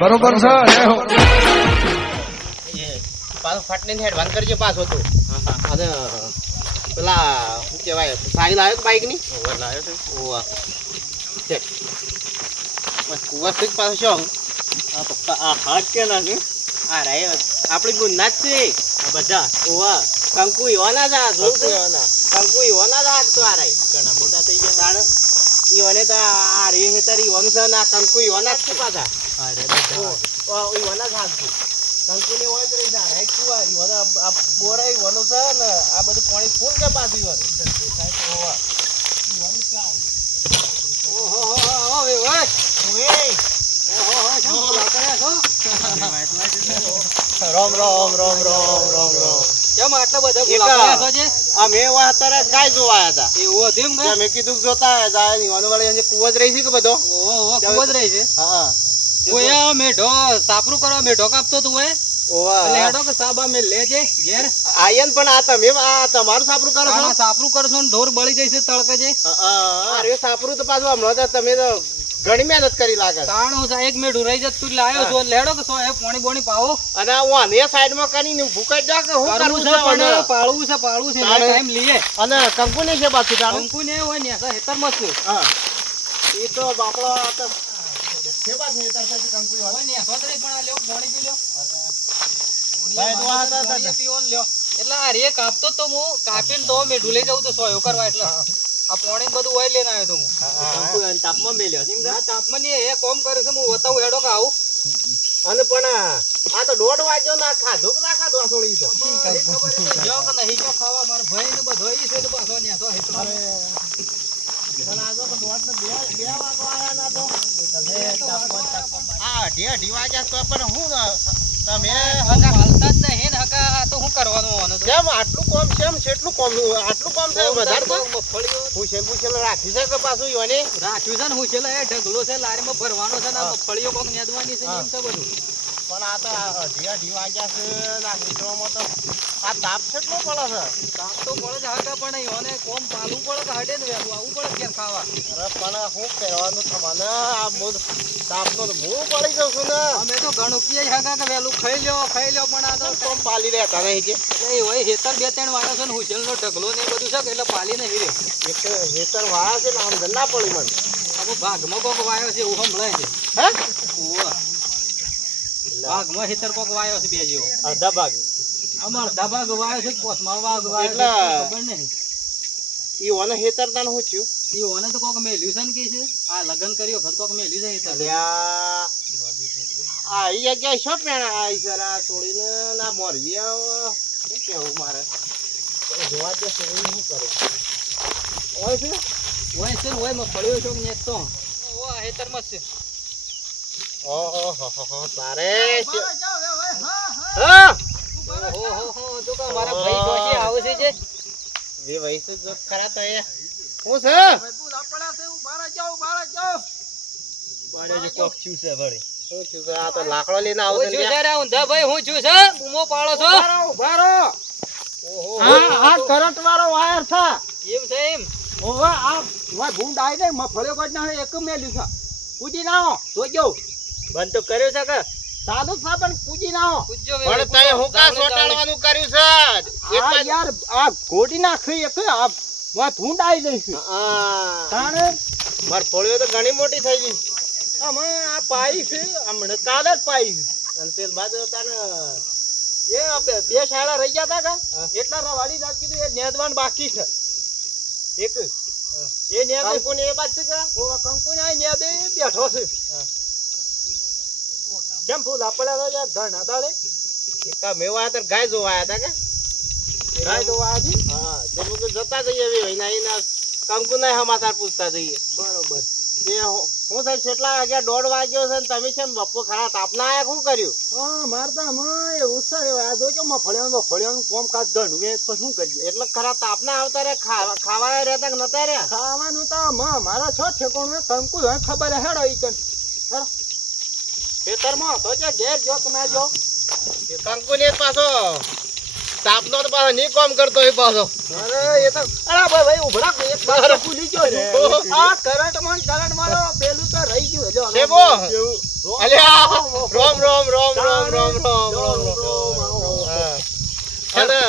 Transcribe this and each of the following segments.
બરોબર છે પાછો ફાટને હેડ બંધ કરજે પાછો તો અને પેલા શું કહેવાય સાઈ લાવ્યો કે બાઈક ની લાવ્યો છે ઓવા ચેક બસ કુવા થી પાછો શું આ પપ્પા આ હાથ કે ના આ રે આપણી ગુના જ છે આ બધા ઓવા કંકુ ઈવાના જા કંકુ ઈવાના જા તો આ રે ઘણા મોટા થઈ ગયા તાણ ઈવાને તો આ રે હેતરી વંશ ના કંકુ ઈવાના જ છે પાછા આ રે ઓ ઈવાના જ હાથ કંકુને હોય તો જા રે કુવા ઈવાના આ બોરાઈ વનો છે ને આ બધું પાણી ફૂલ કે પાછું ઈવાન ઓવા ઈવાનું ચાલ ઓહો હો ઓય ઓય રામ રામ રામ રામ રામ રામ કેમ આટલા બધા બોલાવ્યા છે અમે વાતરે ગાય જોવાયા હતા એવું હતું એમ મેં કીધું જોતા જાય ઈવાનો વાળી કુવા જ રહી છે કે બધો ઓહો કુવો જ રહી છે હા ઓયા મેઢો સાપરું કરવા મેઢો કાપતો તું ઓય ઓવા એટલે હેડો કે સાબા મે લેજે ઘેર આયન પણ આ તમે આ તમારું સાપરું કરો છો સાપરું કરશો ને ઢોર બળી જશે તળકે છે અરે સાપરું તો પાછું હમણાં તો તમે તો ઘણી મહેનત કરી લાગે તાણો છે એક મેઢું રહી જતું એટલે આવ્યો છો લેડો કે સો એ પાણી બોણી પાવો અને હું એ સાઈડ માં કરીને ભૂકાઈ દો કે હું કરવું છે પણ પાળવું છે ટાઈમ લઈએ અને કંકુ ને છે પાછું તારું કંકુ ને હોય ને હેતર મત હા એ તો બાપડો આ તો છે પાછું હેતર છે કંકુ હોય ને સોતરે પણ આ લ્યો પાણી પી લ્યો ભાઈ તો આ હતા પીવો લ્યો એટલે આ રે કાપતો તો હું કાપીને તો મેઢું લઈ જાઉં તો સોયો કરવા એટલે આ પાણી બધું ઓઇલ લઈને આવ્યો તો હું કંકુ તાપમાં મેલ્યો છે આ તાપમાન એ કોમ કરે છે હું બતાવું હેડો કે આવું અને પણ આ તો 1:30 વાગ્યો ના ખાધું કે ના ખાધું આ સોળી તો ખબર જો કે નહીં જો ખાવા માર ભાઈ ને બધો ઈ છે તો પાછો ને તો હેત મારે પણ આ તો 1:30 ને 2 વાગવા આયા ના તો તમે તાપમાન આ 2:30 વાગ્યા તો પણ હું તમે હગા હાલતા જ નહીં ને હગા તો શું કરવાનું આનું તો કેમ આટલું કોમ કેમ કેટલું કોમ આટલું કોમ થાય વધારે કોમ મગફળીઓ પૂછેલ રાખી છે કે પાછું યોને રાખ્યું છે ને હું છેલ્લે એ ઢગલો છે લારીમાં ભરવાનો છે ને મગફળીઓ કોક નેદવાની છે એમ છે બધું પણ આ તો 2:30 વાગ્યા છે ના નીકળવામાં તો આ તાપ કેટલો પડે છે તાપ તો પડે જ હગા પણ યોને કોમ પાલવું પડે કે હડે ને વહેલું આવવું પડે કેમ ખાવા અરે પણ શું કરવાનું તમને આ તાપનો તો હું પડી જઉં છું ને અમે તો ઘણું કીએ હગા કે વહેલું ખાઈ લ્યો પણ આ તો કોમ પાલી રહેતા નહીં કે એ હોય હેતર 2-3 વાળા છે ને હુસેલનો ઢગલો ને એ બધું છે કે એટલે પાલી નહીં રે એક હેતર વાળા છે ને આમ ગલ્લા પડી મને આખું ભાગમાં કોક વાયો છે એવું સંભળાય છે હે ભાગમાં હેતર કોક વાયો છે બે જેવો અડધા ભાગ અમાર ધાબા ગવાયો છે પોસમાં વાગ વાયો એટલે ખબર નહીં ઈ ઓને હેતર તાન હું થયું ઈ ઓને તો કોક મેલ્યું છે ને કે છે આ લગન કર્યો ખત કોક મેલ્યું છે હેતર અલ્યા આ ઈ જગ્યાએ શું પેણા આ જરા છોડીને ના મોરવી શું કેવું મારે જોવા દે છોડી શું કરે ઓય છે ઓય માં પડ્યો છો ને તો ઓ આ હેતર માં છે ઓહો તારે હા ઓહો તો કા મારા ભાઈ જોજે આવે છે જે વે વૈસ જો ખરા તો એ હું છે તું લાપડા છે હું બહાર જાવ બારે જો કોક છું છે ભળી શું છે આ તો લાકડો લઈને આવો હું છું છે રે ઊંધા ભાઈ હું છું છે બૂમો પાડો છો ઉભારો ઓહો આ કરંટ વાળો વાયર છે એમ છે એમ ઓવા આ વા ભૂંડ આઈ દે મફળ્યો કડ ના એક મેલ્યું છે પૂજી નાઓ જોજો બંધ તો કર્યો છે કે સાદું સાબન પૂજી નાઓ પૂજ્યો પણ તય હું કા સોટાડવાનું કર્યું છે આ યાર આ ઘોડી નાખી એક આ વા ભૂંડ આઈ દે છે તાણે માર ફળ્યો તો ઘણી મોટી થઈ ગઈ આમાં આ પાઈ છે હમણે કાલ જ પાઈ અને પેલ બાદ તાને એ આપણે બે શાળા રહી ગયા તા કા એટલા રવાડી દાદ કીધું એ નેદવાન બાકી છે એક એ નેદ કોને એ બાદ છે કે ઓ કંકુ ને નેદ બેઠો છે કેમ ફૂલ આપડા યાર ઘર ના દાડે એકા મેવા તો ગાય જોવા આયા તા કે ગાય જોવા આજી હા તે લોકો જતા જઈએ ભાઈના એના કંકુ ના સમાચાર પૂછતા જઈએ બરોબર તે હું થાય કેટલા વાગ્યા 1:30 વાગ્યો છે ને તમે કેમ બપો ખરા તાપના આયા શું કર્યું હા મારતા માં એ ઉત્સાહ આ જોજો મફળિયાનું કોમ કાજ ઘણું એ તો શું કરીએ એટલે ખરા તાપના આવતા રે ખાવા રહેતા કે નતા રે ખાવાનું તો મારા છો ઠેકોણ કંકુ ખબર હેડો ઈ કન ખેતરમાં તો કે ઘેર જો કે ના જો કંકુ ને પાછો તાપનો તો પાછો ની કામ કરતો એ પાછો અરે એ તો અરે ભાઈ ઉભરા એક બાર ભૂલી ગયો આ કરંટ માં પેલું તો રહી ગયું જો અલ્યા રોમ રોમ રોમ રોમ રોમ રોમ રોમ રોમ. હા. અને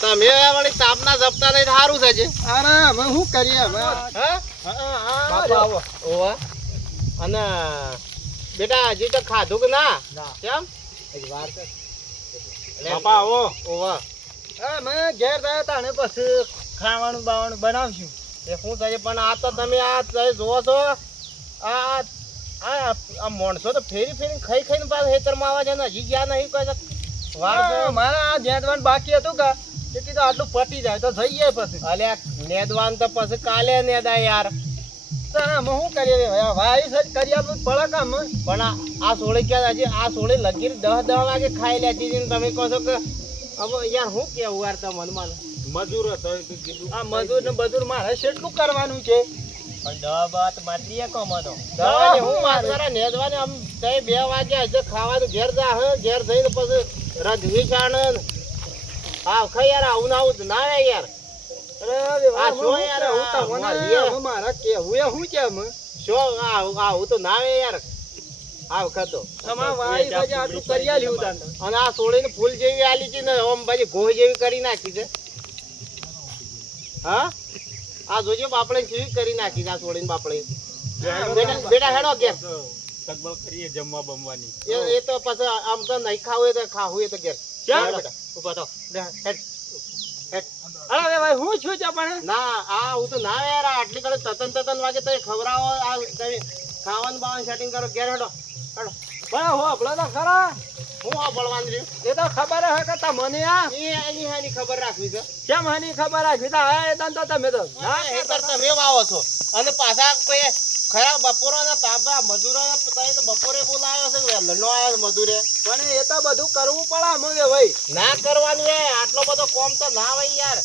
તમે વળી તાપના જપતા નહીં તો સારું થશે. અરે હવે શું કરીએ હવે? હા બાપા આવો. ઓવા. અને બેટા હજી તો ખાધું કે ના? કેમ? વાર છે. બાપા આવો. ઓવા. હા મેં ઘેર ગયા તા ને પછી ખાવાનું બાવાનું બનાવશું. એ શું થશે પણ આ તો તમે આ જોવો છો આ આ માણસો તો ફેરી ફેરી ખાઈ ખાઈને પાછા ખેતરમાં આવે છે ને હજી ગયા નહીં કોઈ વાર છે. મારા આ ધ્યાન બાકી હતું કા તે કીધું આટલું પટી જાય તો જઈએ પછી. અલ્યા નેદવાન તો પછી કાલે નેદા યાર. તો અમે શું કરીએ ભાઈ સજ કરી આપવું પડે કામ. પણ આ સોળે ક્યાં હજી આ સોળે લગી 10 વાગે ખાઈ લેતી હતી ને તમે કહો છો કે હવે યાર શું કેવું યાર તો મનમાં મજૂર હતો કીધું આ મજૂર ને બધુર મારે કેટલું કરવાનું છે? પણ દવા બાત મારી દે કોમ તો દવાની હું વાત કરે નેદવાની આમ તે 2 વાગે હજે ખાવાનું ઘેર જા હે ઘેર જઈને પછી રજવી ચાણ હા ખાઈ યાર આવું ના આવું ના આવે યાર. અરે આ શું યાર મારા કેવું એ શું કેમ શું આવું તો ના આવે યાર આ વખત તો તમારા વાઈ બાજુ આટલું કરી આલ્યું તાન. અને આ સોળીને ફૂલ જેવી આલી છે ને ઓમ બાજુ ગોહ જેવી કરી નાખી છે. હા આ જોજો બાપડે કેવી કરી નાખી છે આ સોળીને બાપડે. બેટા હેડો ઘેર સગવડ કરીએ જમવા બમવાની. એ તો પછી આમ તો નહીં ખાવું તો ખાવું એ તો ઘેર ઉભા તો હેડ હેડ. અરે ભાઈ હું છું ચા પણ ના આ હું તો ના યાર આટલી કડે તતન વાગે તો ખવડાવો આ તમે ખાવાનું બાવાનું સેટિંગ કરો ઘેર હેડો હેડો. પણ હો આપણા તો ખરા હું આ બળવાન રહ્યું એ તો ખબર હે કે તમને આ એની હાની ખબર રાખવી છે. કેમ હની ખબર રાખી તા આ તન તો તમે તો ના એ તો તમે વાવો છો અને પાછા કોઈ ખરા બપોરના તાપા મજૂરોને તો બપોરે બોલાવ્યો છે વહેલો આવ્યો મજૂરે. પણ એ તો બધું કરવું પડે અમે ભાઈ. ના કરવાનું એ આટલો બધો કોમ તો ના હોય યાર.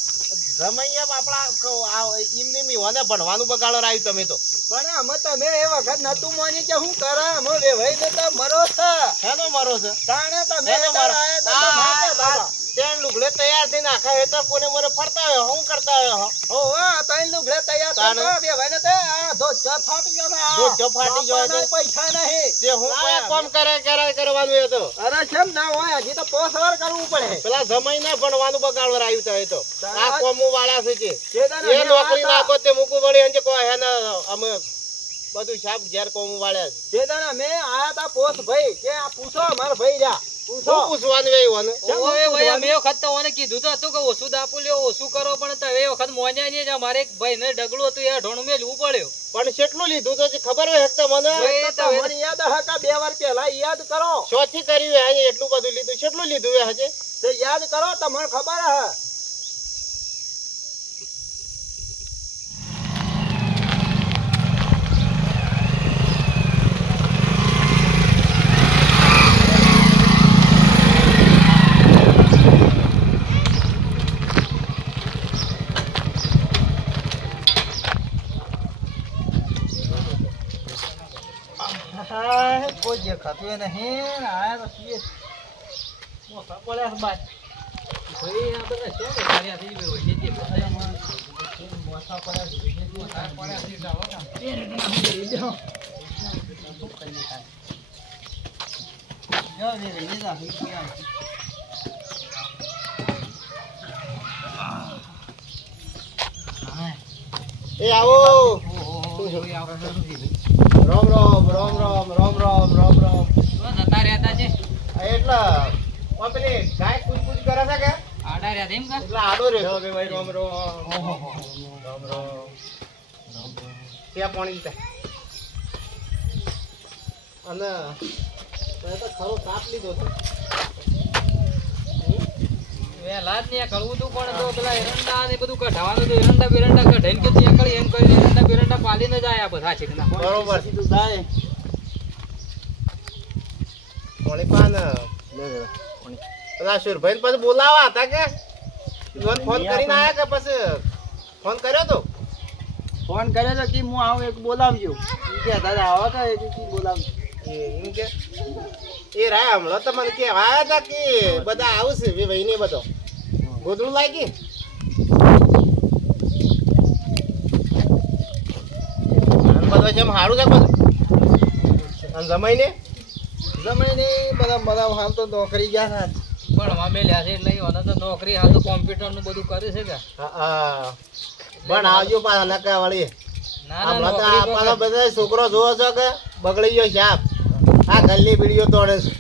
રમૈયા આપણા એમની મીવાને ભણવાનું બગાડો રાખ્યું તમે તો. પણ અમે તમે એ વખત નતું માની કે હું કરે અમે વેવાઈ ને તો મરો છે. હેનો મરો છે તાણે તમે હેનો મરો. આ તેણ લુગડે તૈયાર થઈને આખા હેતર કોને મરે ફરતા હોય હું કરતા હોય ઓ આ તૈન લુગડે તૈયાર તાણે. થતા વેવાઈ ને તે આ ધોચા ફાટી ગયો ને આ ધોચા ફાટી ગયો બાપાના એટલે. પૈસા નહીં જે હું કોઈ કોમ કરવાનું એ તો અરે કેમ ના હોય હજી તો 5 વાર કરવું પડે. પેલા જમાઈને ભણવાનું બગાડો રાખ્યું તો એ તો આ કોમો વાળા છે જે ચેતન એ નોકરી નાખો તે મૂકવું વળી અંજે કોઈ હે ને અમે બધું સાપ ઘેર કોમ વાળ્યા છે. ચેતન અમે આયા તા પોસ ભાઈ કે આ પૂછો મારા ભાઈ રહ્યા પૂછો. શું પૂછવાનું એ હોને? ઓય ભાઈ અમે એ વખત તો ઓને કીધું તો હતું કે ઓછું દાપુ લ્યો ઓછું કરો પણ તો એ વખત મોન્યા નહીં જ અમારે એક ભાઈ ને ડગલું હતું એ ઢોણું મેલવું પડ્યો. પણ કેટલું લીધું તો જે ખબર હોય તો મને એ તો મને યાદ હે કે 2 વાર પહેલા યાદ કરો શોથી કર્યું હે એટલું બધું લીધું કેટલું લીધું હે હજે તે યાદ કરો તમને ખબર હે. કોઈ દેખાતું નહીં આયા તો છીએ મોટા પડ્યા બાદ ભાઈ આ બધા શું ને કાર્યાથી જ હોય જે મોટા પડ્યા એ આવો રામ રામ રામ રામ રામ રામ રામ રામ. જતા રહેતા છે એટલે પેલી ગાય કૂદ કરે છે કે આડા રહ્યા એમ કા એટલે આડો રહ્યો કે ભાઈ રામ રામ રામ રામ ત્યાં પાણી દીધા અને તો ખરો સાપ લીધો હતો. વેલા જ ને કરવું તું પણ તો પેલા એરંડા ને બધું કઢાવાનું હતું એરંડા બેરંડા કઢાઈને કે ત્યાં કરી એમ કરીને એરંડા બેરંડા પાલીને જ આયા બધા છે બરોબર થાય પાણી પાન પેલા સુરભાઈ પછી બોલાવા હતા કે ફોન કરીને આયા કે પછી ફોન કર્યો તો ફોન કર્યો તો કે હું આવું એક બોલાવજો કે દાદા આવો કે બોલાવજો એમ કે એ રાય હમણાં તો મને કહેવાયા હતા કે બધા આવશે ભાઈ ને બધો ગોદડું લાગી બધો જેમ સારું છે બધું અને જમાઈને જમાઈને બધા હાલ તો નોકરી ગયા હતા. પણ અમે લ્યા છે એટલે એને તો નોકરી હાલ તો કોમ્પ્યુટર નું બધું કરે છે કે હા પણ આવજો પાછા નકા વાળી ના હમણાં તો નોકરી આપણા બધા છોકરો જોવો છો કે બગડી ગયો સાપ આ ગલ્લી બીડીઓ તોડે છે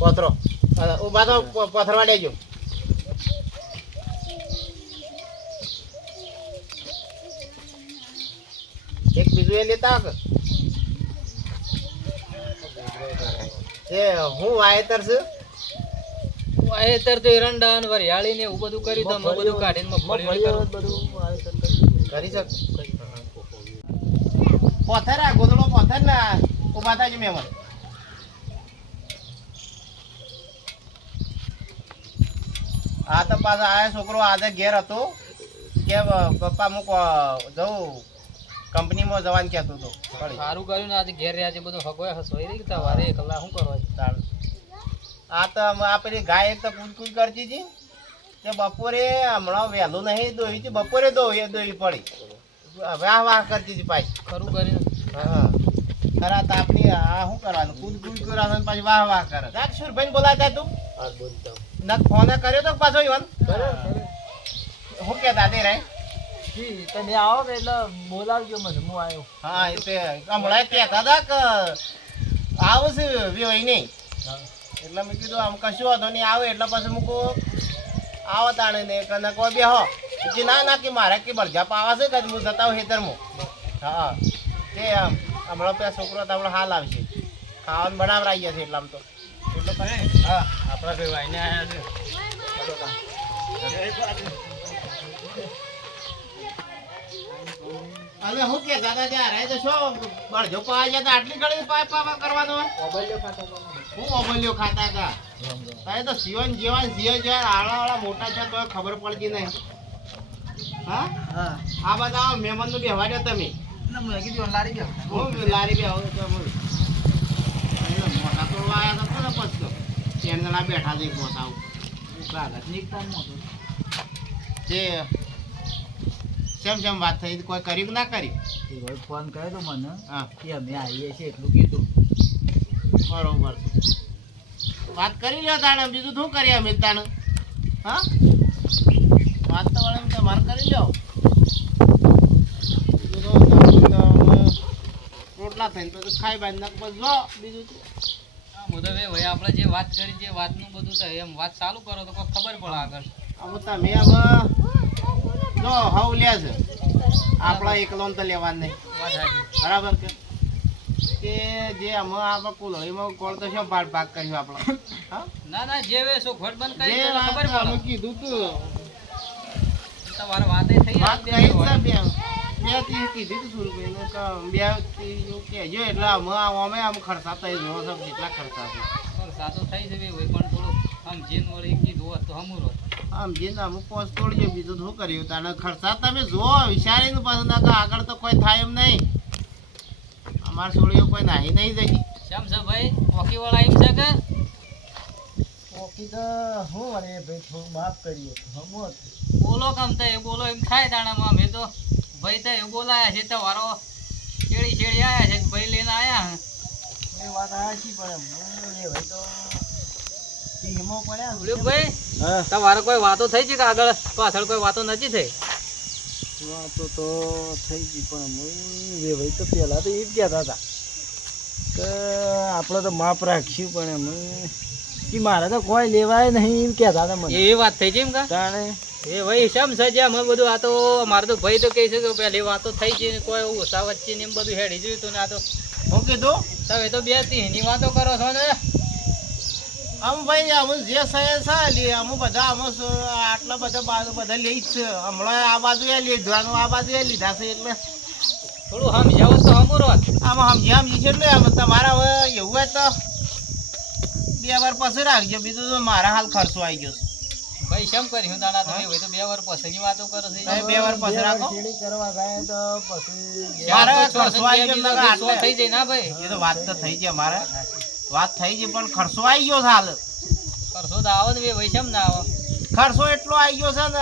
પથરો ઉભા તો પથરવા દેજો એક બીજું એ લેતા આવો કે હું વાવેતર છું વાવેતર તો એરંડા ને વરિયાળી ને એવું બધું કરી તો અમે બધું કાઢીને મગફળી કરું. કરી શક પથ્થર આ ગોદડો પથ્થર ને ઉભા થાય છે મહેમાન આ તો પાછો આ છોકરો આજે ઘેર હતો કે પપ્પા હું જઉં કંપનીમાં જવાનું કહેતો હતો સારું કર્યું ને આજે ઘેર રહ્યા છે બધું હગોય હસવાઈ રહી તા વારે એકલા શું કરવા છે? આ તો આ પેલી ગાય એક તો કૂદ કરતી હતી તે બપોરે હમણાં વહેલું નહીં દોઈ હતી બપોરે દોઈ પડી વાહ વાહ કરતી હતી પાછી ખરું કર્યું હા ખરા તાપની આ શું કરવાનું કૂદ કરવાનું પાછી વાહ વાહ કરે સુરભાઈ બોલાતા તું નક ફોન કર્યો તો પાછો ઈવન શું કહેતા તે રે તમે આવો કે એટલે બોલાવજો મને, હું આવ્યો. હા એટલે હમણાં કહેતા હતા કે આવું છે વેવાઈ નહીં એટલે મેં કીધું આમ કશું હતો નહીં આવે એટલે પછી મૂકો આવો તાણે ને કને કોઈ બે હો પછી ના કે મારે કે બળજા પાવા છે કે હું જતા હું ખેતરમાં હા તે હમણાં પેલા છોકરો તો હમણાં હાલ આવશે ખાવાનું બનાવરાઈ ગયા છે એટલે આમ તો એટલો કરે હા આપણા ભાઈ વાઈને આવ્યા છે અને હું કે દાદા ત્યાં રહે તો શું બળજો પાવા જતા આટલી ઘણી પાવા કરવાનો હું ઓબલ્યો ખાતા હતા તારે તો સિવન જેવા આળા મોટા છે તો ખબર પડતી નહીં હા હા આ બધા મહેમાનનું બેહવા દો તમે મેં કીધું લારી ગયા. હું લારી બે આવું તો મોટા તોડવા આવ્યા હતા ને પછી ત્રણ જણા બેઠા છે મોટા કાગળ નીકળતા નહોતું. જે સેમ વાત થઈ કોઈ કર્યું કે ના કર્યું એ ભાઈ ફોન કર્યો તો મને હા કે અમે આવીએ છીએ એટલું કીધું. બરોબર વાત કરી લ્યો તાણે બીજું શું કરીએ અમે તાણે હા વાત તો વળે તમારે કરી લ્યો બીજું તો રોટલા થઈને પછી ખાઈ બાંધી નાખ પછી જો બીજું હું તો ભાઈ આપણે જે વાત કરી જે વાતનું બધું તો એમ વાત ચાલુ કરો તો કોઈ ખબર પડે આગળ હવે તમે હવે જો હવ લે છે આપણા એકલો તો લેવા નહીં વાત સાચી. બરાબર કે જે અમે આપણે કુલડીમાં કોણ તો શું ભાગ કર્યો આપણે હા ના જે વે સોખવટ બંધ કરી જે તો ખબર વાત અમે પડે કીધું તું તમારે વાતે થઈ વાત બે કરી હોય. છે બે થી કીધી તું સુરભાઈને કે બે થી એવું કહેજો એટલે અમે આમ ખર્ચા થઈ ગયો છે જેટલા ખર્ચા છે પણ સાતો થઈ જવે હોય પણ થોડું આમ જીન વળી કીધું હોત તો હમુર હોત. આમ જે અમુક પોસ તોડજો બીજું શું કર્યું તાને ખર્ચા તમે જુઓ વિચારીને પાછું ના કે આગળ તો કોઈ થાય એમ નહીં અમારે છોડીઓ કોઈ નાહી નહીં જઈ શેમ છે ભાઈ ઓકી વાળા એમ છે કે ઓકી તો હું અરે ભાઈ થોડું માફ કર્યું હમો બોલો કમ થાય બોલો એમ થાય તાણામાં અમે તો ભાઈ તો એવું બોલાયા છે તો વારો શેડી આયા છે ભાઈ લઈને આયા એ વાત સાચી પણ એ ભાઈ તો ટીમો પડ્યા બોલ્યો ભાઈ હા તમારે કોઈ વાતો થઈ છે કે આગળ પાછળ કોઈ વાતો નથી થઈ વાતો તો થઈ ગઈ પણ એ ભાઈ તો પહેલા તો એ જ કહેતા હતા કે આપણે તો માપ રાખ્યું પણ એમ કે મારે તો કોઈ લેવાય નહીં એમ કહેતા હતા મને એ વાત થઈ છે એમ કા તાણે એ ભાઈ શેમ છે જે અમે બધું આ તો મારે તો ભાઈ તો કહે છે કે પહેલી વાતો થઈ છે ને કોઈ ઓછા વચ્ચે ને એમ બધું હેડી જોયું હતું ને આ તો હું કીધું તમે તો બે ની વાતો કરો છો ને આમ ભાઈ અમે જે છે લે અમે બધા અમે આટલા બધા લઈ જ છે હમણાં આ બાજુ એ લીધવાનું આ બાજુ એ લીધા છે એટલે થોડું સમજાવો તો હમુર હોત. આમાં સમજી છે એટલે આમ તમારે હવે એવું હોય તો 2 વાર પછી રાખજો બીજું તો મારા હાલ ખર્ચો આવી ગયો છે ભાઈ શેમ કર્યું તાણા તો ભાઈ તો 2 વાર પછીની વાતો કરો છો તમે 2 વાર પછી રાખો છેડી કરવા જાય તો પછી મારે ચાર તો છ ખર્ચો આવી ગયો સંખ્યા એટલે બીજો થઈ જાય ના ભાઈ એ તો વાત તો થઈ છે અમારે વાત થઈ છે પણ ખર્ચો આવી ગયો છે હાલ કરશો તો આવો ને ભાઈ શેમ ના આવો ખર્ચો એટલો આવી ગયો છે ને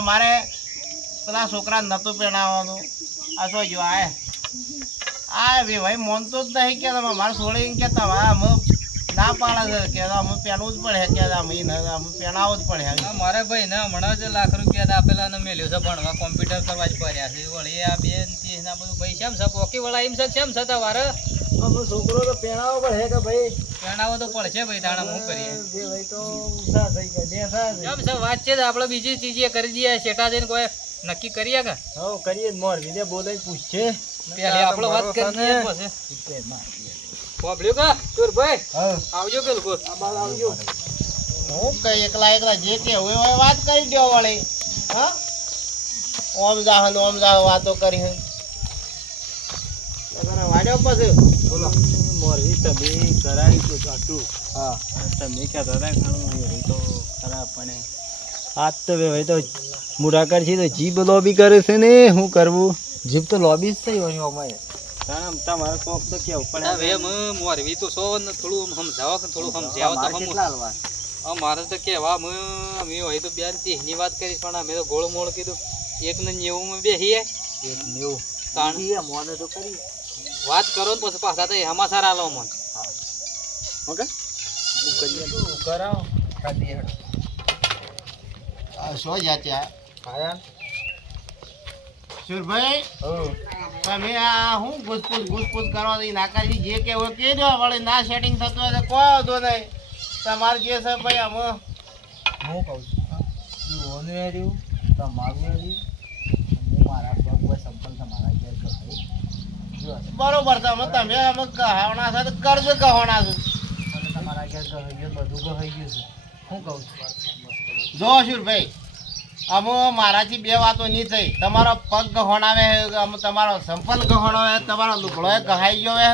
અમારે પેલા છોકરા નતું પહેણાવવાનું આ શું જો આ ભાઈ મોનતો જ નહીં કે મારે છોડી કેતા હા અમે ના પાડે છે કે અમે પહેરવું જ પડે કે અમે પહેણાવવું જ પડે મારે ભાઈ ને હમણાં જ લાખ રૂપિયા આપેલા ને મેલ્યો છે ભણવા કોમ્પ્યુટર કરવા જ પડ્યા છે વળી આ બેન ત્રીસ ના બધું ભાઈ કેમ છે પોકી વળા એમ છે કેમ છે તમારે અમે છોકરો તો પહેણાવો પડે કે ભાઈ પહેણાવો તો પડશે ભાઈ તાણા હું કરીએ બે ભાઈ તો ઉષા થઈ ગયા દેખા કેમ છે વાત છે આપણે બીજી ચીજ કરી દઈએ શેઠા જઈને કોઈ નક્કી કરીએ કે હો કરીએ મોર વિદે બોલે પૂછશે પેલી આપણે વાત કરીએ પછી પોબલ્યો કા તુર ભાઈ આવજો બિલકુલ આ બાદ આવજો હું કઈ એકલા જે કે હોય વાત કરી દો વળી હા ઓમ જાહ વાતો કરી હે વાડ્યો પછી બોલો મોરવી તમે કરાવી તો ચાટું હા તમે કહેતા હતા ઘણું એ તો ખરાબ પણ આજ તો ભાઈ તો મુરાકર છે તો જીભ લોબી કરે છે ને શું કરવું જીભ તો લોબી જ થઈ હોય અમારે તમારે કોક તો કેવું પડે હવે મોરવી તો સો ને થોડું સમજાવો કે થોડું સમજાવો તો મારે તો કેવા અમે હોય તો બેન ની વાત કરીશ પણ અમે તો ગોળ મોળ કીધું એક ને 90 માં બેહીએ 90 તાણ મોને તો કરી વાત કરો ને પછી પાછા તો હમાસાર આલો મન ઓકે કરાવો કાઢી હેડો શું જાત્યા આયા સુરભાઈ હો તમે આ હું ઘૂસપૂસ કરવાની ના કરી જે કે હોય કે દો વળી ના સેટિંગ થતું હોય તો કોઈ વાંધો નહીં તમારે જે છે ભાઈ અમે હું કહું છું ઓનું એર્યું તમારું એર્યું હું મારા પગ પર સંપલ તમારા ઘેર ગઈ જો બરોબર છે તમે અમે કહાવણા છે તો કરજો કહાવણા છે અને તમારા ઘેર ગઈ બધું ગઈ ગયું છે હું કહું છું જો સુરભાઈ અમે મારાથી બે વાતો નહીં થઈ તમારો પગ ગહોણાવે અમે તમારો સંપલ ગહોણાવે તમારો લુગડો ગહાઈ ગયો હે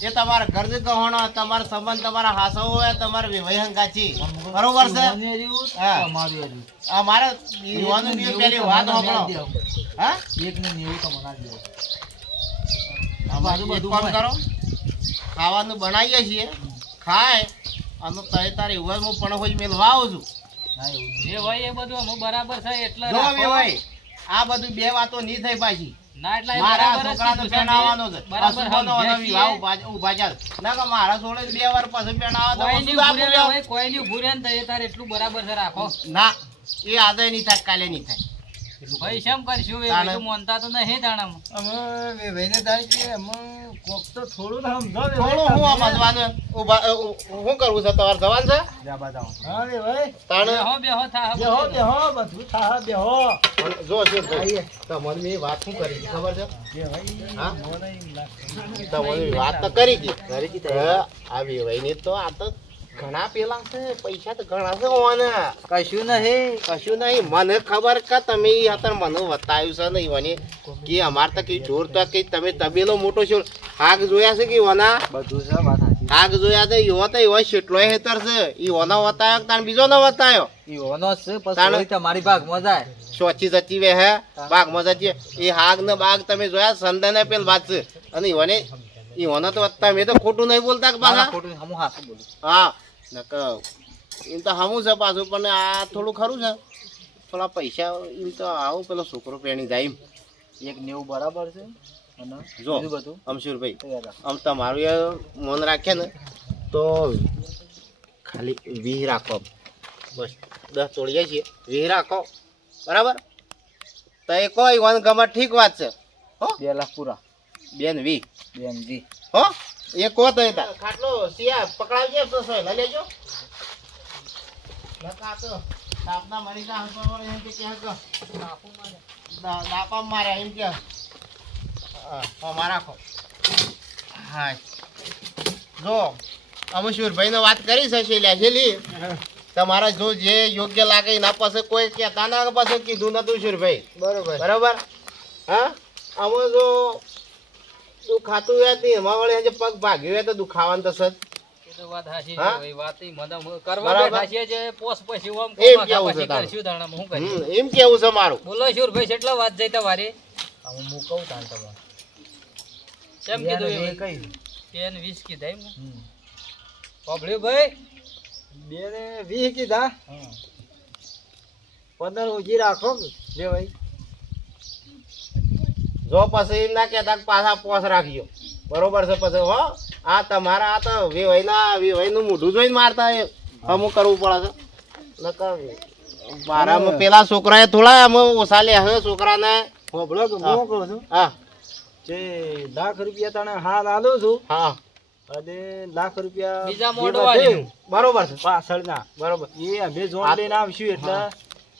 એ તમારા ઘર ગહોણો તમારો સંબંધ તમારા હાસો હોય તમારે વિવાહ હંગાચી બરોબર છે હા આ મારે યુવાનું બી પેલી વાત હોકળો હા એક ને 90 તો મના દે આ બાજુ બધું કામ કરો ખાવાનું બનાવીએ છીએ ખાય અને તય તારી ઉવર હું પણ હોય મેલવા આવું છું જે હોય એ બધું અમે બરાબર છે એટલે જો બે ભાઈ આ બધું બે વાતો નહીં થઈ પાછી ના એટલે એ મારા બરાબર જ છોકરા તો કીધું છે. પહેણાવવાનો છે બરાબર અશુભનો અને સમજ્યા વિવાહ છીએ. ઉભા ચાલ ના કે મારા છોડે 2 વાર પછી પહેણાવો તો કોઈની વસ્તુ આપું ઉભું લ્યો. રહે, કોઈની ઉભું રહે ને તો એ તારે એટલું બરાબર છે રાખો ના એ આજે નહીં થાય કાલે નહીં થાય ભાઈ શેમ કરશું એ તાણે. બધું માનતા તો નહીં તાણામાં અમે ભાઈને થાય કે અમે કોક તો થોડું તો સમજો થોડું હું સમજવાનું શું કરવું છે તમારે જવાનું છે જાબા જાઓ હા રે ભાઈ તાણે બેહો થા બેહો બેહો બધું થા બેહો જો શું ભાઈ તમને મેં વાત શું કરી હતી ખબર છે જે ભાઈ હા? મોને એમ લાગે તમને વાત તો કરી હતી આ વેવાઈની તો આ તો ઘણા પેલા છે પૈસા તો ઘણા છે ઓના કશું નહીં કશું નહીં મને ખબર કે તમે અત્યારે મને બતાવ્યું છે નહીં મને કે અમારે તો કઈ જોર તો કે તમે તબેલો મોટો છો હાગ જોયા છે કે ઓના બધું છે વાત સાચી હાગ જોયા છે ઈવો તો ઈવો કેટલોય હેતર છે ઈવોનો બતાવ્યો તાણ બીજો ન બતાવ્યો ઈઓનો છે તાણે. પછી તમારી ભાગમાં જાય સોચી જતી વે હે બાગમાં જતી એ હાગ ને બાગ તમે જોયા સંદને પેલ વાત છે અને ઈવોને તો તમે તો ખોટું નહીં બોલતા કે પાછા ખોટું હું હાસું બોલું હા નક એમ તો હમું છે પાછું પણ આ થોડું ખરું છે થોડા પૈસા એમ તો આવું પેલો છોકરો પેણી જાય એમ એક 90 બરાબર છે અને જો બીજું બધું અમશુરભાઈ તૈયાર રાખ. આમ તમારું એ મન રાખે ને તો ખાલી 20 રાખો બસ 10 તોડીએ છીએ 20 રાખો બરાબર તો એ કોઈ વન ગમે ઠીક વાત છે હો 2 લાખ પૂરા બેન 20 બેનજી હો એ કો તો હતા ખાટલો સિયા પકડાવજે તો સોય લઈ લેજો લકા તો તાપના મરી જા હંસવાળો એમ કે કે દાપા મારે એમ કે હા મારા ખો હા જો અમશુરભાઈ ને વાત કરી છે શૈલાશેલી તમારા જો જે યોગ્ય લાગે એના પાસે કોઈ કહેતા ના પાસે કીધું નતું શુરભાઈ બરોબર બરાબર હા અમે જો દુખાતું હોય તો એમાં વળે જે પગ ભાગ્યો હોય તો દુખાવાનું તો સજ એ તો વાત સાચી છે હા? ભાઈ વાત ઈ મને કરવા બરાબર. બેઠા છીએ જે પોસ પછી ઓમ એમ કોમા કેવું છે પછી તારું? કરશું તાણામાં હું કરીએ એમ કેવું છે મારું બોલો શુરભાઈ કેટલા વાત જઈ તમારી હું મૂકવું તાન તમારે કેમ કીધું એ કઈ પેન 20 કીધા એમ ને પોબલ્યો ભાઈ 2 ને 20 કીધા 15 ઉજી રાખો જે ભાઈ જો પછી એમ ના કહેતા કે પાછા પોસ રાખજો બરોબર છે પછી હો આ તમારા આ તો વેવાઈનું મોઢું જોઈને મારતા એ અમુક કરવું પડે છે નકર મારામાં પેલા છોકરાએ થોડા અમે ઓછા લે હવે છોકરાને હોભળો કે હું કહું છું હા જે લાખ રૂપિયા તને હાલ આલું છું હા અને લાખ રૂપિયા બીજા જે મોઢો વધે વાળ્યું. બરોબર છે પાછળના બરોબર એ અમે જોડ લઈને આવશું એટલે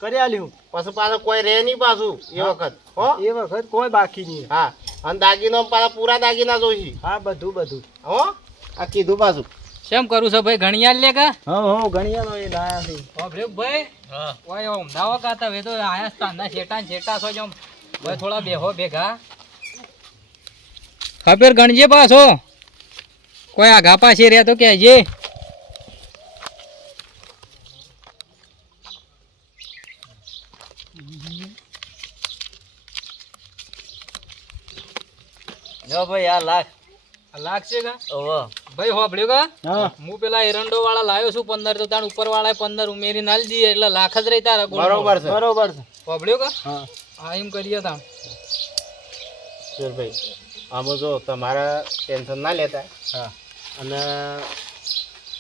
કરી આલ્યું પછી પાછું કોઈ રહે નહીં પાછું એ વખત હો એ વખત કોઈ બાકી નહીં હા અને દાગીનો પાછા પૂરા દાગીના જોઈશી હા બધું હો આ કીધું પાછું કેમ કરું છો ભાઈ ઘણિયાલ લે કા હા ગણિયાનો એ લાયા છે ઓબ્રેક ભાઈ ઓય અમદાવાદ ગાતા વે તો આયા સ્થાનના છેટા છો જો ભાઈ થોડા બેહો ભેગા ખબર ગણજે પાછો કોઈ આગા પાછે રહ્યા તો કહેજે જો ભાઈ આ લાખ લાગશે કા ઓહો ભાઈ હોભળ્યો કા હા હું પેલા એરંડો વાળા લાવ્યો છું 15 તો તાણ ઉપર વાળા 15 ઉમેરી નાલ દી એટલે લાખ જ રહી તારા ગોળ બરોબર છે બરોબર છે હોભળ્યો કા હા હા એમ કરીએ તાણ ભાઈ આમાં જો તમારા ટેન્શન ના લેતા હા અને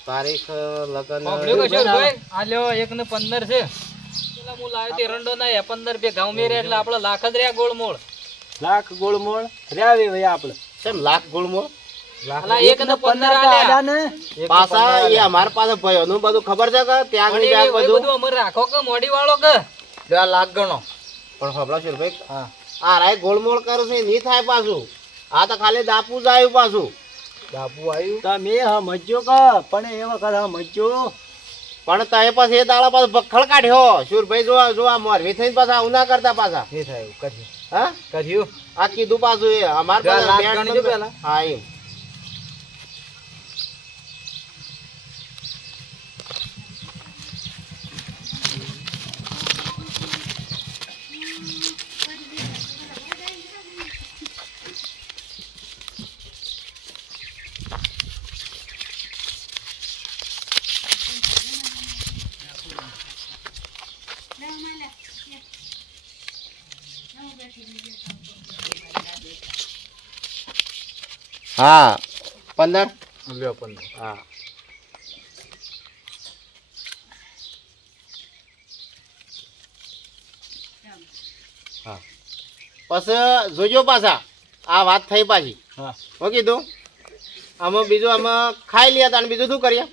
તારીખ લગન હોભળ્યો કા ભાઈ આ લ્યો 1 ને 15 છે પેલા હું લાવ્યો તે એરંડો ના 15 બે ગાઉ મેરે એટલે આપણે લાખ જ રહ્યા ગોળ મોળ લાખ ગોળમોળ રહ્યા ભાઈ આપણે કેમ લાખ ગુણમો અલા 1 ને 15 આલ્યા ને પાછા એ અમારા પાસે ભાઈઓનું બધું ખબર છે કે ત્યાં આગળ પણ એ બધું બધું અમારે રાખો કે મોડી વાળો કે 2 લાખ ગણો પણ ખબર છે ભાઈ હા આ રાય ગોળમોળ કરે છે નહીં થાય પાછું આ તો ખાલી દાપુ જ આવ્યું પાછું બાપુ આવ્યું તમે સમજ્યો કે પણ એ વખત સમજ્યો પણ તય પછી એ દાડા પાછું ભખડ કાઢ્યો સુરભાઈ જો આ મોરવી થઈને પાછા આવું ના કરતા પાછા એ થાય કર્યું હા કર્યું આ કીધું પાછું એ અમાર બે લાખ પાસે ગણી દો પહેલા. હા એમ હા 15 લ્યો 15 હા હા પછી જોજો પાછા આ વાત થઈ પાછી હા હું કીધું આમાં બીજું આમાં ખાઈ લ્યા તા બીજું શું કરીએ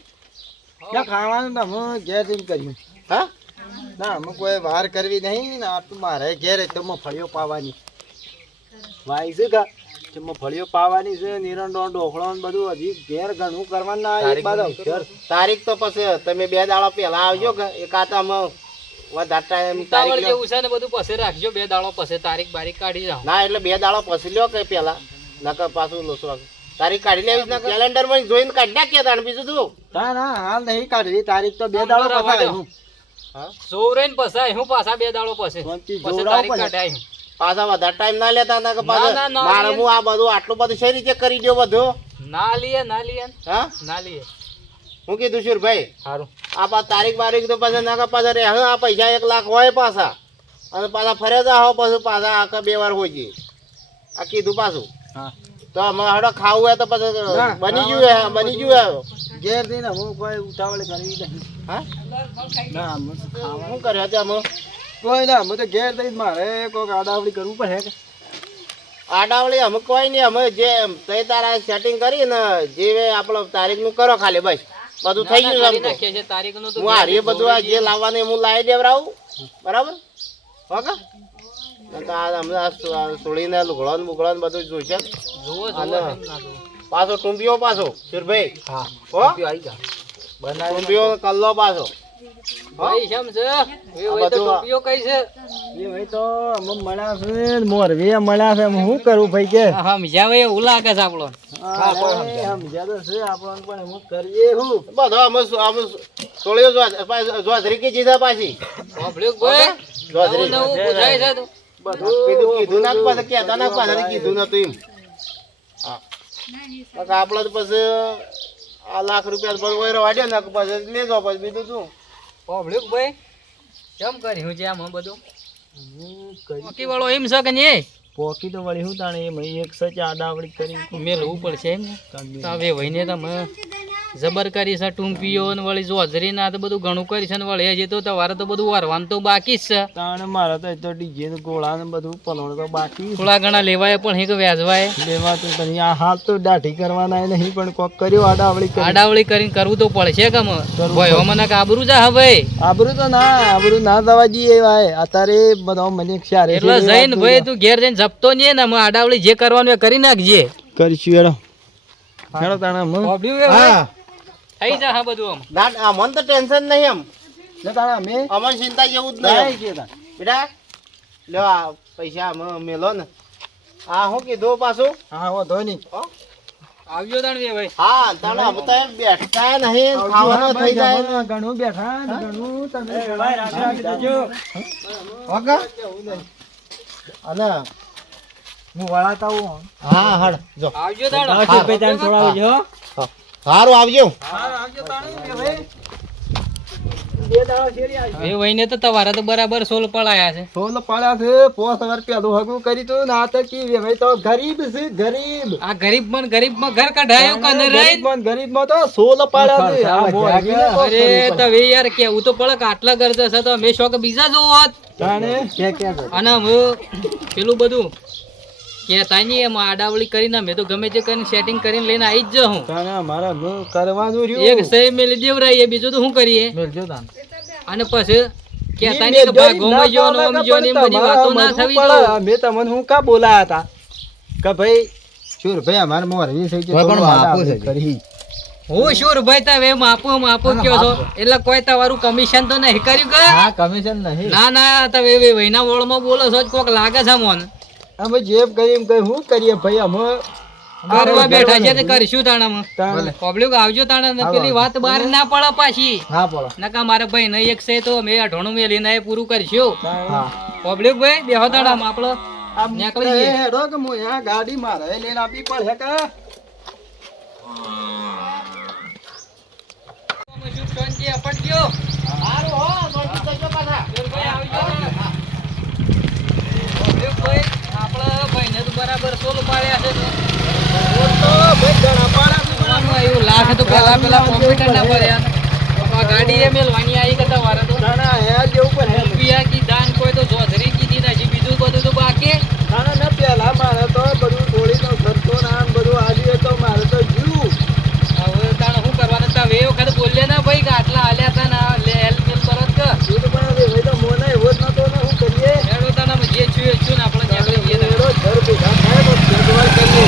ના ખાવાનું તો અમે ઘેર જઈને કર્યું હા ના અમે કોઈ વાર કરવી નહીં ને આટલું મારે ઘેર તો મફળીઓ પાવાની વાય છે કા કે મફળીઓ પાવાની છે નિરંડો ઢોકળો ને બધું હજી ઘેર ઘણું કરવાનું ના એક બાદ ઘેર તારીખ તો પછી તમે 2 દાડા પહેલા આવજો કે એક આતામાં વધારે ટાઈમ ઉતાવળ તારીખ લ્યો. જેવું છે ને બધું પછી રાખજો 2 દાડો પછી તારીખ બારીખ કાઢી જાઓ ના એટલે 2 દાડા પછી લ્યો કે પેલા નકર પાછું લોસવા તારીખ કાઢી લેવી ને કેલેન્ડર માં જોઈને કાઢી નાખ્યા તા બીજું શું ના ના હાલ નહીં કાઢવી તારીખ તો 2 દાડો બરાબર. પસાય હું હા જોવરાઈને પસાય હું પાછા 2 દાડો પછી શાંતિ પછી જોવરાવો તારીખ પડે. કાઢાય હું. પાછા વધારે ટાઈમ ના લેતા ના કે પાછા ના, ના, મારે ના, હું આ બધું આટલું બધું શેરી રીતે કરી દો બધું ના લીએ હા ના લીએ હું કીધું સુરભાઈ સારું આ પાછા તારીખ બારીખ તો પાછા ના કે પાછા રે હા આ પૈસા 1 લાખ હોય પાછા અને પાછા ફરે જાઓ પછી પાછા આખા 2 વાર હોય છે આ કીધું પાછું હા તો અમારે હડો ખાવું હોય તો પછી ના, બની ગયું ઘેર જઈને હું કોઈ ઉતાવળ કરવી નહીં હા ના અમે તો ખાવા શું કર્યો છે અમે કોઈ ના અમે તો ઘેર જઈને મારે કોઈક આડાવડી કરવું પડે કે આડાવળી અમે કોઈ નહીં અમે જે તઈ તારા સેટિંગ કરી ને જે આપણો તારીખનું કરો ખાલી બસ બધું થઈ ગયું કરી છે આમ તો. નાખીએ છે તારીખનું તો હું હારીએ બધું આ જે લાવવાનું એ હું લાવી દેવરાવું બરાબર ઓકે તો આ અમે આ સોળીને લુગડો ને બુગડો ને બધું જોઈશે જુઓ અને કેમ ના જુઓ. પાછો ટૂંબીઓ પાછો સુરભાઈ હા હો આવી જા બનાવી ટૂંબીઓ કલ્લો પાછો ભાઈ શેમ છે એ હોય તો બધું આ- ટોપીઓ કઈ છે એ ભાઈ તો અમે મળ્યા છે મોરવી મળ્યા છે અમે શું કરું ભાઈ કે હા બીજા ભાઈ એવું લાગે છે આપણો સમજ્યા તો છે આપણને પણ હું કરીએ હું બધો અમે સોળીઓ જોધરી કી જીધા પાછી પબ્લિક ભાઈ જોધરી નવું પૂછાય છે તો કીધું કીધું ના પાછા કહેતા ના પાછા કીધું નતું એમ હા તો આપણે તો પછી આ લાખ રૂપિયા બધું વહીરો વાડ્યો ને પછી લેજો પછી બીજું શું પબ્લિક ભાઈ કેમ કર્યું છે આમ બધું હું કરી બાકી વાળો એમ છે કે નહીં પોકી તો વળી હું તાણે એ મહી એક સચ આડાવડી કરી મેલવું પડશે એમ ને તો હવે વહીને તમે જબર કરી છે ટૂંપીઓ ને વળી જોજરી ના તો બધું ઘણું કરી છે ને વળી હજી તો તમારે તો બધું વારવાનું તો બાકી જ છે તાણે મારા તો એ તો ડીજે ને ગોળા ને બધું પલોણ તો બાકી થોડા ઘણા લેવાય પણ એક વ્યાજવાય લેવા તો તને આ હાલ તો દાઢી કરવાના એ નહીં પણ કોક કર્યો આડાવડી કરી આડાવળી કરીને કરવું તો પડશે કમ ભાઈ મને આબરૂ જા હવે આબરૂ ના દવા જઈએ ભાઈ અત્યારે બધા મને ક્ષારે એટલે જઈને ભાઈ તું ઘેર જઈને જપતો નહીં ને અમે આડાવળી જે કરવાનું એ કરી નાખજે કરીશું હેડો હેડો તાણે હા થઈ જા હા બધું આમ ના અમને તો ટેન્શન નહીં એમ લે તાણે અમે અમને ચિંતા જેવું જ જાય નહીં છે તાણ. બેટા લ્યો આ પૈસા અમે મેલો ને આ શું કીધું પાછું હા હો ધોઈ નહીં આવજો તાણ બે ભાઈ હા તને અમે તો એમ બેઠતા નહીં ખાવાનું થઈ જાય ને. ઘણું બેઠા ને ઘણું તમે રાખી દેજો વગર? અને હું વળાતા હું હા હળ જો આવજો તાણ હા. સારું આવજો એ વહીને તો તમારા તો બરાબર સોલ પડાયા છે સોલ પાડ્યા છે 5000 પેલું હગું કરી તો ના તો કી ભાઈ તો ગરીબ છે ગરીબ આ ગરીબમાં ઘર કઢાયો કને રહી ગરીબમાં તો સોલ પાડ્યા છે આ મોંઘી ને કોક અરે કરવું પડે. તવે યાર કેવું તો પડે કે આટલા ગરજ છે તો અમે શોખ બીજા જોવો હોત તાણે અને અમે પેલું બધું કહેતા નહીં એમ આડાવળી કરીને અમે તો ગમે તે કરીને સેટિંગ કરીને લઈને આવી જ જાઉં તાણે અમારે કરવાનું એક રહ્યું સહી મેલી દેવરાઈએ બીજું તો શું કરીએ મેલજો તાણ અને પછી કહેતા નહીં કે ભાઈ ગોમાં જો ને ઓમ જો ને એમ બધી વાતો ના થવી જોઈએ મેં તમને હું કા બોલાયા હતા કે ભાઈ શું ભાઈ અમારે મોરવી છે કે પણ માપું છે. કરી હું શું ભાઈ તમે માપો કયો છો એટલે કોઈ તમારું કમિશન તો નહીં કર્યું કે હા કમિશન નહીં ના ના તમે વહીના વોળમાં બોલો છો જ કોક લાગે છે મોન અમે જેબ કરી એમ કઈ શું કરીએ ભાઈ અમે કરવા બેઠા છે તે કરશું તાણામાં તાણે. પબ્લિક આવજો તાણા ને પેલી વાત બહાર ના પડે પાછી હા બોલો નકા મારા ભાઈ નહીં એક છે તો મેં અઢોણું મેલીને એ પૂરું કરશું હા પબ્લિક ભાઈ બેહો તાણામાં આપણો આ નીકળી જઈએ. હેડો કે હું આ ગાડી મારે લઈને આપી પડે કે અપડજો સારું હો ગોળકી કરજો પાછા. ભાઈ આવજો તાણા. પબ્લિક ભાઈ આપણા ભાઈને તો બરાબર સોલ પાડ્યા છે તો ભાઈ ઘણા પાડા છે. આમાં એવું લાખ તો પેલા કોમ્પ્યુટર ના ભર્યા આ ગાડી એ મેલવાની આવી કરતા વારા તો તાણા હે જેવું પણ હે રૂપિયા કી દાન કોઈ તો જોધરી કીધી નથી બીજું બધું તો બાકી તાણા ને પેલા મારે તો બધું થોડીનો ખર્ચો ના ને બધું આવ્યું તો મારે તો જીવ હવે તાણે શું કરવાનું તા વે વખત બોલ્યા ના ભાઈ કે આટલા હાલ્યા તા ના લે હેલ્પ મેલ તરત કે જીવ પણ હવે ભાઈ તો મોને એવો જ નતો ને શું કરીએ હેડો તાણે જે છું એ છું ને આપણે નીકળી જઈએ તાણે. હેડો ઘર ભેગા થાય તો ભેગવાર કરીએ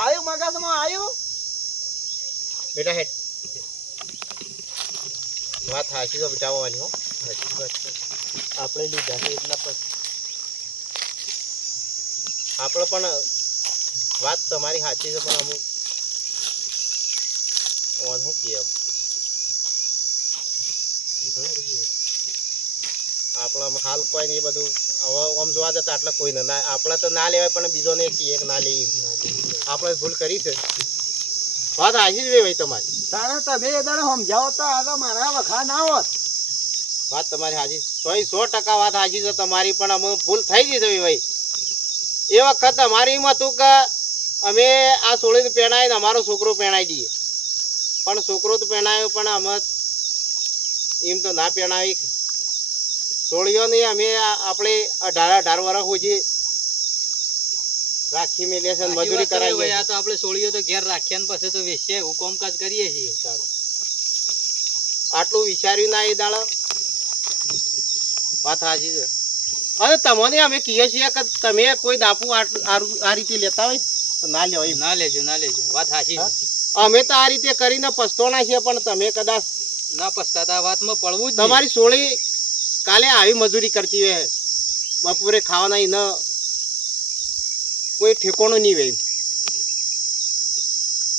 આયુ મગજમાં આયુ બેટા હેડ વાત હાચી તો બચાવવાની હો આપણે લીધા છે એટલા પછી આપણે પણ વાત તમારી સાચી છે પણ અમુક ઓન શું કહે આપણા હાલ કોઈ નહીં બધું હવે આમ જોવા જતા આટલા કોઈ ના આપણા તો ના લેવાય પણ બીજોને કહીએ કે ના લેવી આપણે ભૂલ કરી છે વાત હાચી જ ભાઈ તમારી તાણા તમે એ દાડે સમજાવો તો આ તો મારા વખા ના હોત વાત તમારી હાજી 100% વાત હાજી છે તમારી પણ અમે ભૂલ થઈ ગઈ છે ભાઈ એ વખત અમારી એમ હતું કે અમે આ સોળીને પહેણાવીને અમારો છોકરો પહેણાવી દઈએ પણ છોકરો તો પહેણાવ્યો પણ અમે એમ તો ના પહેણાવી સોળીઓને અમે આપણે 18 વર્ષ સુધી રાખી મેલીએ છે અને મજૂરી ભાઈ કરાવીએ આ તો આપણે સોળીઓ તો ઘેર રાખ્યા ને પછી તો વેચીએ એવું કામકાજ કરીએ છીએ આટલું વિચાર્યું ના એ દાડો વાત હાજી છે અને તમને અમે કહીએ છીએ કે તમે કોઈ દાપુ આ રીતે લેતા હોય તો ના લ્યો એમ ના લેજો વાત સાચી છે અમે તો આ રીતે કરીને પછતોના છીએ પણ તમે કદાચ ના પછતાતા વાતમાં પડવું જ નહીં. તમારી સોળી કાલે આવી મજૂરી કરતી હોય બપોરે ખાવાના ન કોઈ ઠેકોણું નહીં હોય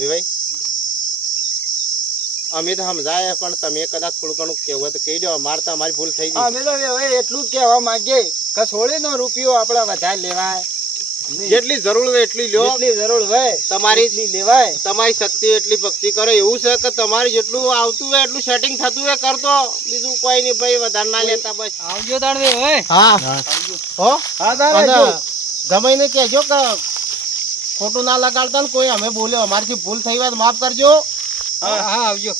ભાઈ અમે તો સમજાય પણ તમે કદાચ થોડું ઘણું કહેવું હોય તો કહી દો અમારે તો અમારી ભૂલ થઈ ગઈ અમે તો હવે એટલું જ કહેવા માંગીએ કે સોળીનો રૂપિયો આપણે વધારે લેવાય જેટલી જરૂર હોય એટલી લ્યો જેટલી જરૂર હોય તમારી એટલી લેવાય તમારી શક્તિ એટલી ભક્તિ કરો એવું છે કે તમારે જેટલું આવતું હોય એટલું સેટિંગ થતું હોય કરતો બીજું કોઈ નહીં ભાઈ વધારે ના લેતા બસ આવજો તાણ ભાઈ હા હો હા તારે અને જો. જમાઈને કહેજો કે ખોટું ના લગાડતા ને કોઈ અમે બોલ્યો અમારથી ભૂલ થઈ હોય તો માફ કરજો. હા હા આવજો.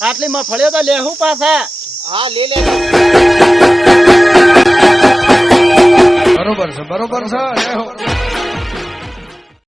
આટલી મફળીઓ તો લેહું પાછા. હા લે લે બરોબર છે, બરોબર છે.